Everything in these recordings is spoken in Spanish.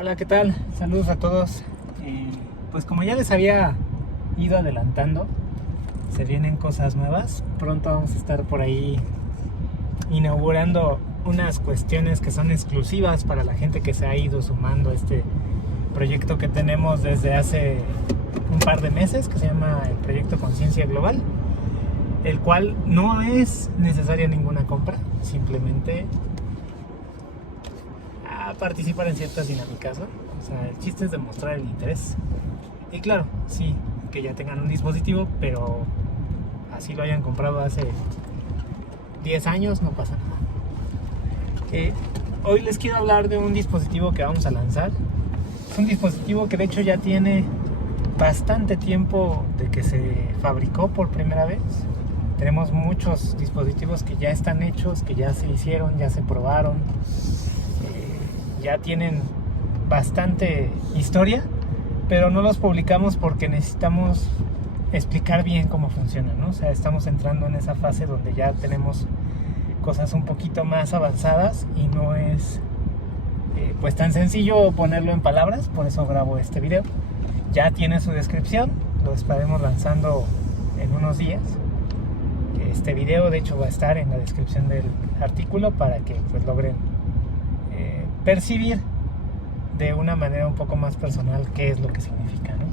Hola, ¿qué tal? Saludos a todos. Pues como ya les había ido adelantando, se vienen cosas nuevas. Pronto vamos a estar por ahí inaugurando unas cuestiones que son exclusivas para la gente que se ha ido sumando a este proyecto que tenemos desde hace un par de meses, que se llama el Proyecto Conciencia Global, el cual no es necesaria ninguna compra, simplemente participar en ciertas dinámicas, ¿no? O sea, el chiste es demostrar el interés. Y claro, sí, que ya tengan un dispositivo, pero así lo hayan comprado hace 10 años, no pasa nada. Hoy les quiero hablar de un dispositivo que vamos a lanzar. Es un dispositivo que de hecho ya tiene bastante tiempo de que se fabricó por primera vez. Tenemos muchos dispositivos que ya están hechos, que ya se hicieron, ya se probaron, ya tienen bastante historia, pero no los publicamos porque necesitamos explicar bien cómo funcionan, ¿no? O sea, estamos entrando en esa fase donde ya tenemos cosas un poquito más avanzadas y no es pues tan sencillo ponerlo en palabras, por eso grabo este video. Ya tiene su descripción, lo estaremos lanzando en unos días. Este video de hecho va a estar en la descripción del artículo para que pues logren percibir de una manera un poco más personal qué es lo que significa, ¿no?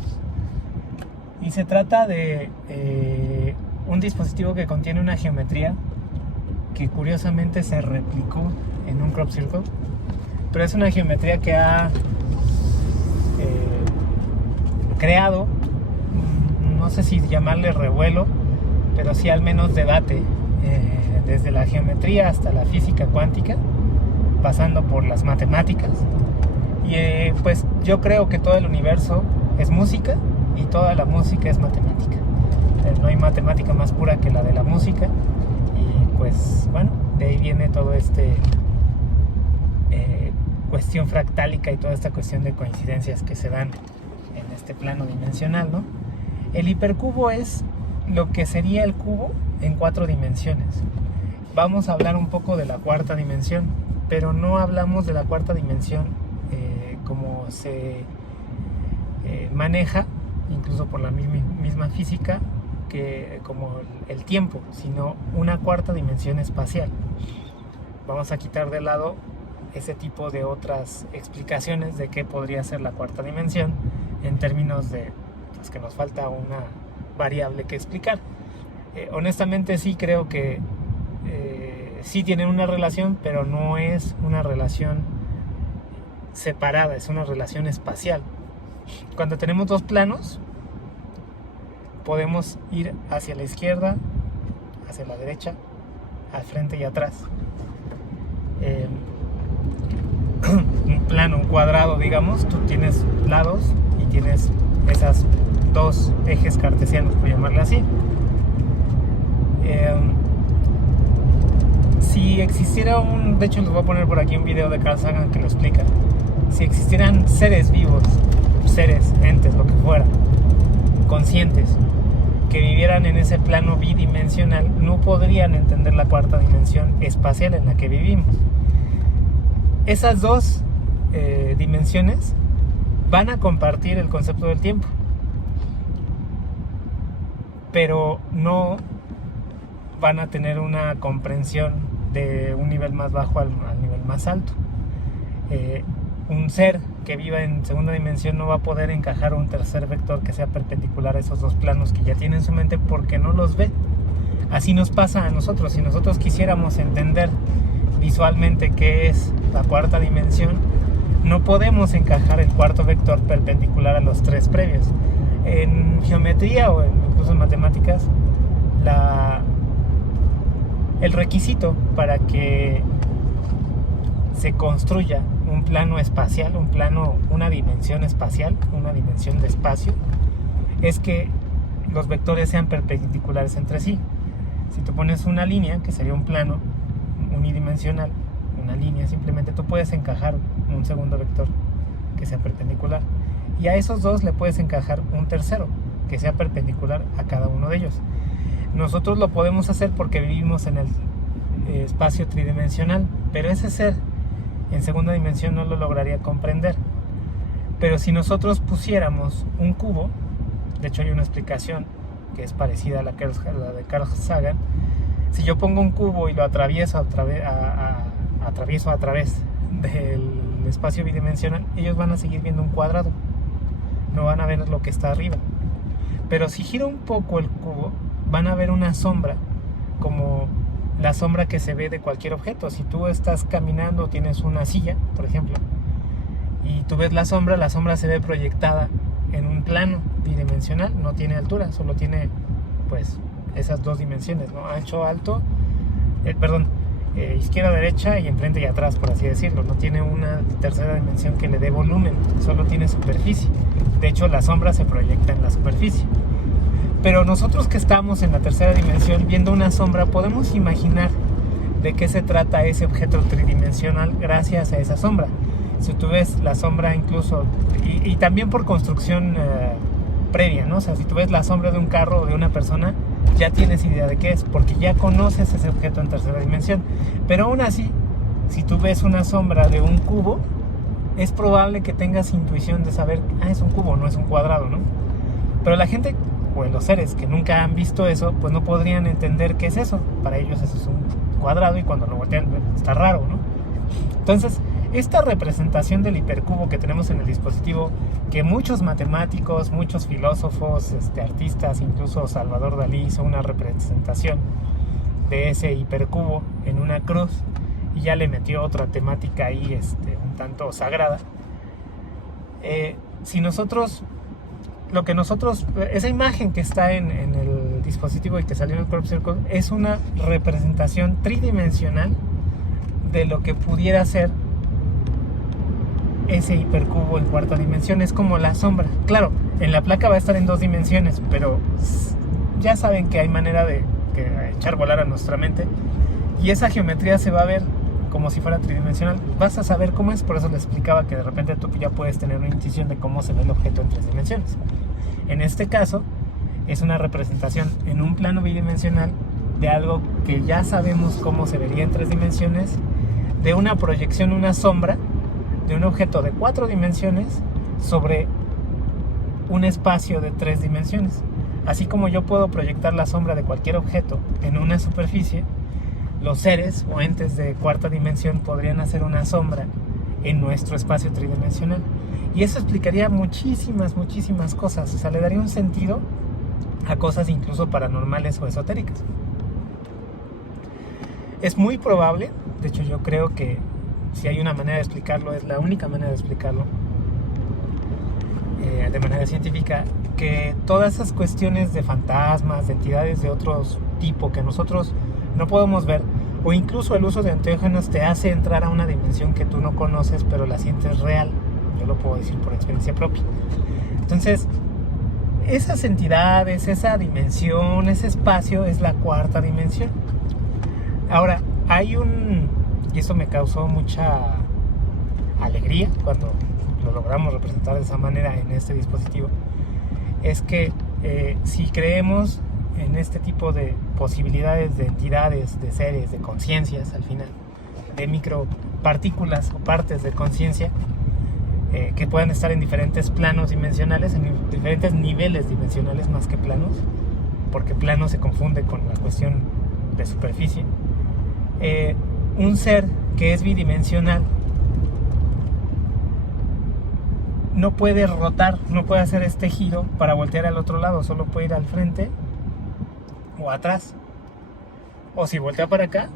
Y se trata de un dispositivo que contiene una geometría que curiosamente se replicó en un crop circle, pero es una geometría que ha creado, no sé si llamarle revuelo, pero sí al menos debate, desde la geometría hasta la física cuántica, pasando por las matemáticas. Y pues yo creo que todo el universo es música y toda la música es matemática. No hay matemática más pura que la de la música. Y pues bueno, de ahí viene todo cuestión fractálica y toda esta cuestión de coincidencias que se dan en este plano dimensional, ¿no? El hipercubo es lo que sería el cubo en 4 dimensiones. Vamos a hablar un poco de la cuarta dimensión, pero no hablamos de la cuarta dimensión como se maneja, incluso por la misma física, que como el tiempo, sino una cuarta dimensión espacial. Vamos a quitar de lado ese tipo de otras explicaciones de qué podría ser la cuarta dimensión en términos de pues, que nos falta una variable que explicar. Honestamente sí creo que sí tienen una relación, pero no es una relación separada, es una relación espacial. Cuando tenemos dos planos, podemos ir hacia la izquierda, hacia la derecha, al frente y atrás. Un plano, un cuadrado, digamos, tú tienes lados y tienes esas dos ejes cartesianos, por llamarle así. Si existiera de hecho les voy a poner por aquí un video de Carl Sagan que lo explica. Si existieran seres vivos, seres, entes, lo que fuera, conscientes, que vivieran en ese plano bidimensional, no podrían entender la cuarta dimensión espacial en la que vivimos. Esas dos dimensiones van a compartir el concepto del tiempo, pero no van a tener una comprensión de un nivel más bajo al nivel más alto. Un ser que viva en segunda dimensión no va a poder encajar un tercer vector que sea perpendicular a esos dos planos que ya tiene en su mente porque no los ve. Así nos pasa a nosotros. Si nosotros quisiéramos entender visualmente qué es la cuarta dimensión, no podemos encajar el cuarto vector perpendicular a los tres previos. En geometría o incluso en matemáticas, el requisito para que se construya un plano espacial, una dimensión espacial, una dimensión de espacio, es que los vectores sean perpendiculares entre sí. Si tú pones una línea, que sería un plano unidimensional, una línea simplemente, tú puedes encajar un segundo vector que sea perpendicular, y a esos dos le puedes encajar un tercero que sea perpendicular a cada uno de ellos. Nosotros lo podemos hacer porque vivimos en el espacio tridimensional, pero ese ser en segunda dimensión no lo lograría comprender. Pero si nosotros pusiéramos un cubo, de hecho hay una explicación que es parecida a la de Carl Sagan. Si yo pongo un cubo y lo atravieso a través del espacio bidimensional, ellos van a seguir viendo un cuadrado, no van a ver lo que está arriba. Pero si giro un poco el cubo, van a ver una sombra, como la sombra que se ve de cualquier objeto. Si tú estás caminando, tienes una silla, por ejemplo, y tú ves la sombra se ve proyectada en un plano bidimensional, no tiene altura, solo tiene pues esas dos dimensiones, ¿no? Ancho, alto, izquierda, derecha y enfrente y atrás, por así decirlo. No tiene una tercera dimensión que le dé volumen, solo tiene superficie. De hecho, la sombra se proyecta en la superficie. Pero nosotros que estamos en la tercera dimensión viendo una sombra, podemos imaginar de qué se trata ese objeto tridimensional gracias a esa sombra. Si tú ves la sombra incluso, y también por construcción previa, ¿no? O sea, si tú ves la sombra de un carro o de una persona, ya tienes idea de qué es, porque ya conoces ese objeto en tercera dimensión. Pero aún así, si tú ves una sombra de un cubo, es probable que tengas intuición de saber, es un cubo, no es un cuadrado, ¿no? Pero la gente, o los seres que nunca han visto eso, pues no podrían entender qué es eso. Para ellos eso es un cuadrado y cuando lo voltean está raro, ¿no? Entonces, esta representación del hipercubo que tenemos en el dispositivo, que muchos matemáticos, muchos filósofos, artistas, incluso Salvador Dalí hizo una representación de ese hipercubo en una cruz y ya le metió otra temática ahí un tanto sagrada. Si nosotros, esa imagen que está en el dispositivo y que salió en el Crop Circle es una representación tridimensional de lo que pudiera ser ese hipercubo en cuarta dimensión. Es como la sombra. Claro, en la placa va a estar en 2 dimensiones, pero ya saben que hay manera de echar volar a nuestra mente y esa geometría se va a ver como si fuera tridimensional. Vas a saber cómo es, por eso les explicaba que de repente tú ya puedes tener una intuición de cómo se ve el objeto en 3 dimensiones. En este caso, es una representación en un plano bidimensional de algo que ya sabemos cómo se vería en 3 dimensiones, de una proyección, una sombra de un objeto de 4 dimensiones sobre un espacio de 3 dimensiones. Así como yo puedo proyectar la sombra de cualquier objeto en una superficie, los seres o entes de cuarta dimensión podrían hacer una sombra en nuestro espacio tridimensional. Y eso explicaría muchísimas cosas. O sea, le daría un sentido a cosas incluso paranormales o esotéricas. Es muy probable, de hecho yo creo que si hay una manera de explicarlo, es la única manera de explicarlo de manera científica, que todas esas cuestiones de fantasmas, de entidades de otro tipo que nosotros no podemos ver, o incluso el uso de anteógenos te hace entrar a una dimensión que tú no conoces, pero la sientes real. Yo lo puedo decir por experiencia propia. Entonces, esas entidades, esa dimensión, ese espacio es la cuarta dimensión. Ahora, y esto me causó mucha alegría cuando lo logramos representar de esa manera en este dispositivo, es que si creemos en este tipo de posibilidades de entidades, de seres, de conciencias al final, de micropartículas o partes de conciencia que puedan estar en diferentes planos dimensionales, en diferentes niveles dimensionales más que planos, porque plano se confunde con la cuestión de superficie, un ser que es bidimensional no puede rotar, no puede hacer este giro para voltear al otro lado, solo puede ir al frente o atrás, o si voltea para acá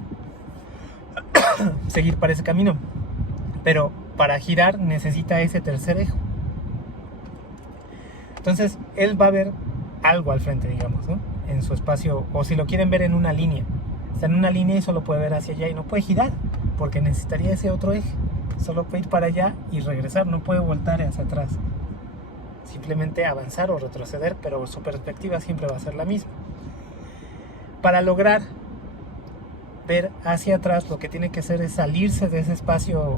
seguir para ese camino, pero para girar necesita ese tercer eje. Entonces él va a ver algo al frente, digamos, ¿no? En su espacio, o si lo quieren ver en una línea, está en una línea y solo puede ver hacia allá y no puede girar porque necesitaría ese otro eje. Solo puede ir para allá y regresar, no puede voltar hacia atrás, simplemente avanzar o retroceder, pero su perspectiva siempre va a ser la misma. Para lograr ver hacia atrás, lo que tiene que hacer es salirse de ese espacio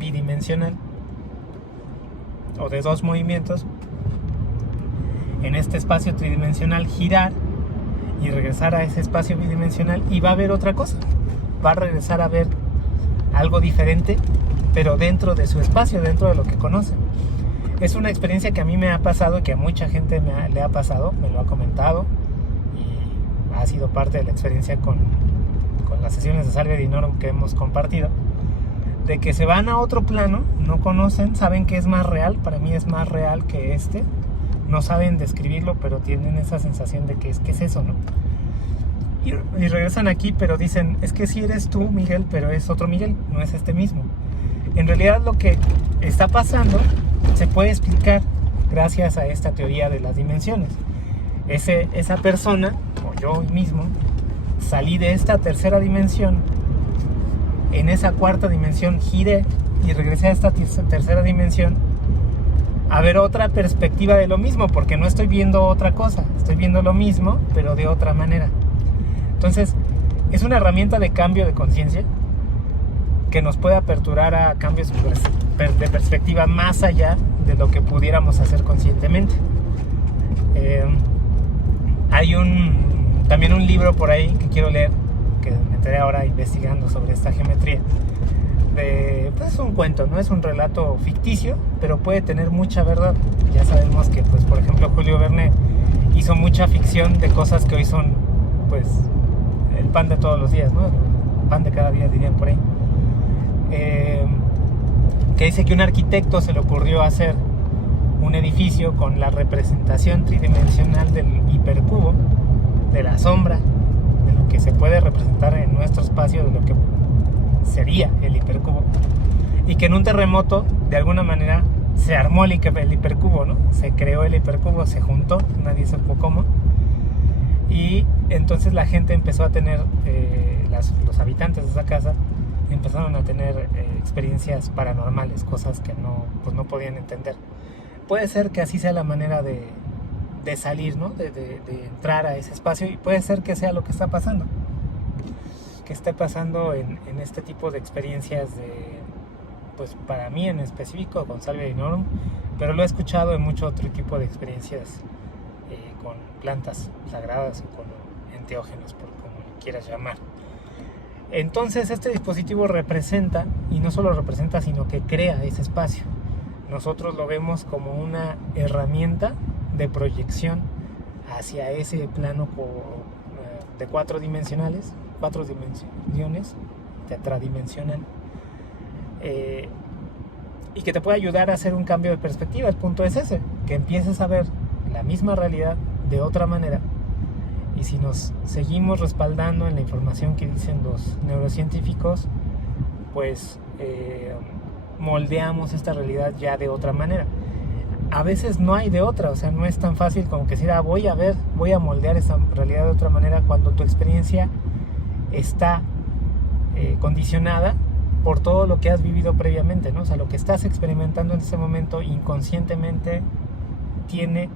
bidimensional o de 2 movimientos en este espacio tridimensional, girar y regresar a ese espacio bidimensional, y va a ver otra cosa, va a regresar a ver algo diferente, pero dentro de su espacio, dentro de lo que conoce. Es una experiencia que a mí me ha pasado, que a mucha gente le ha pasado, me lo ha comentado, y ha sido parte de la experiencia con las sesiones de Salvia Divinorum que hemos compartido, de que se van a otro plano, no conocen, saben que es más real, para mí es más real que no saben describirlo, pero tienen esa sensación de que es eso, ¿no? Y regresan aquí, pero dicen, es que sí eres tú, Miguel, pero es otro Miguel, no es este mismo. En realidad lo que está pasando se puede explicar gracias a esta teoría de las dimensiones. Esa persona, o yo mismo, salí de esta tercera dimensión, en esa cuarta dimensión giré y regresé a esta tercera dimensión a ver otra perspectiva de lo mismo, porque no estoy viendo otra cosa, estoy viendo lo mismo, pero de otra manera. Entonces, es una herramienta de cambio de conciencia que nos puede aperturar a cambios de perspectiva más allá de lo que pudiéramos hacer conscientemente. Hay también un libro por ahí que quiero leer, que me enteré ahora investigando sobre esta geometría. Pues es un cuento, no es un relato ficticio, pero puede tener mucha verdad. Ya sabemos que, pues, por ejemplo, Julio Verne hizo mucha ficción de cosas que hoy son, pues, el pan de todos los días, ¿no? El pan de cada día, dirían por ahí. Que dice que un arquitecto se le ocurrió hacer un edificio con la representación tridimensional del hipercubo, de la sombra, de lo que se puede representar en nuestro espacio, de lo que sería el hipercubo, y que en un terremoto de alguna manera se armó el hipercubo, ¿no? Se creó el hipercubo, se juntó, nadie supo cómo, y entonces la gente empezó a tener, los habitantes de esa casa empezaron a tener experiencias paranormales, cosas que no podían entender. Puede ser que así sea la manera de salir, ¿no? De entrar a ese espacio, y puede ser que sea lo que está pasando, que esté pasando en este tipo de experiencias pues para mí en específico con Salvia Divinorum, pero lo he escuchado en mucho otro tipo de experiencias con plantas sagradas o con enteógenos, por como le quieras llamar. Entonces este dispositivo representa, y no solo representa, sino que crea ese espacio. Nosotros lo vemos como una herramienta de proyección hacia ese plano de 4 dimensiones, tetradimensional, y que te puede ayudar a hacer un cambio de perspectiva. El punto es ese, que empieces a ver la misma realidad de otra manera. Y si nos seguimos respaldando en la información que dicen los neurocientíficos, pues moldeamos esta realidad ya de otra manera. A veces no hay de otra, o sea, no es tan fácil como que decir, voy a moldear esta realidad de otra manera, cuando tu experiencia está condicionada por todo lo que has vivido previamente, ¿no? O sea, lo que estás experimentando en ese momento inconscientemente tiene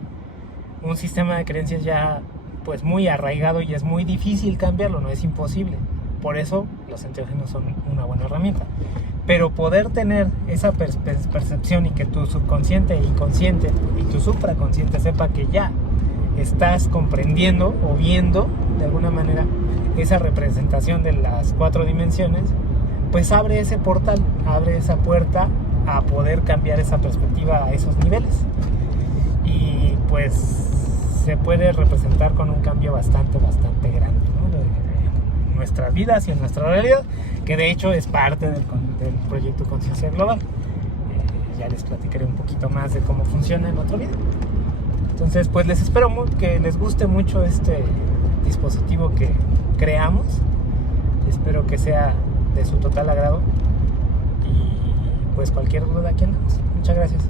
un sistema de creencias ya pues muy arraigado, y es muy difícil cambiarlo, no es imposible. Por eso los enteógenos son una buena herramienta. Pero poder tener esa percepción, y que tu subconsciente e inconsciente y tu supraconsciente sepa que ya estás comprendiendo o viendo de alguna manera esa representación de las 4 dimensiones, pues abre ese portal, abre esa puerta a poder cambiar esa perspectiva a esos niveles. Y pues se puede representar con un cambio bastante grande, ¿no? En nuestras vidas y en nuestra realidad, que de hecho es parte del proyecto Conciencia Global. Ya les platicaré un poquito más de cómo funciona en otro video. Entonces, pues les espero que les guste mucho este dispositivo que creamos. Espero que sea de su total agrado, y pues cualquier duda aquí andamos. Muchas gracias.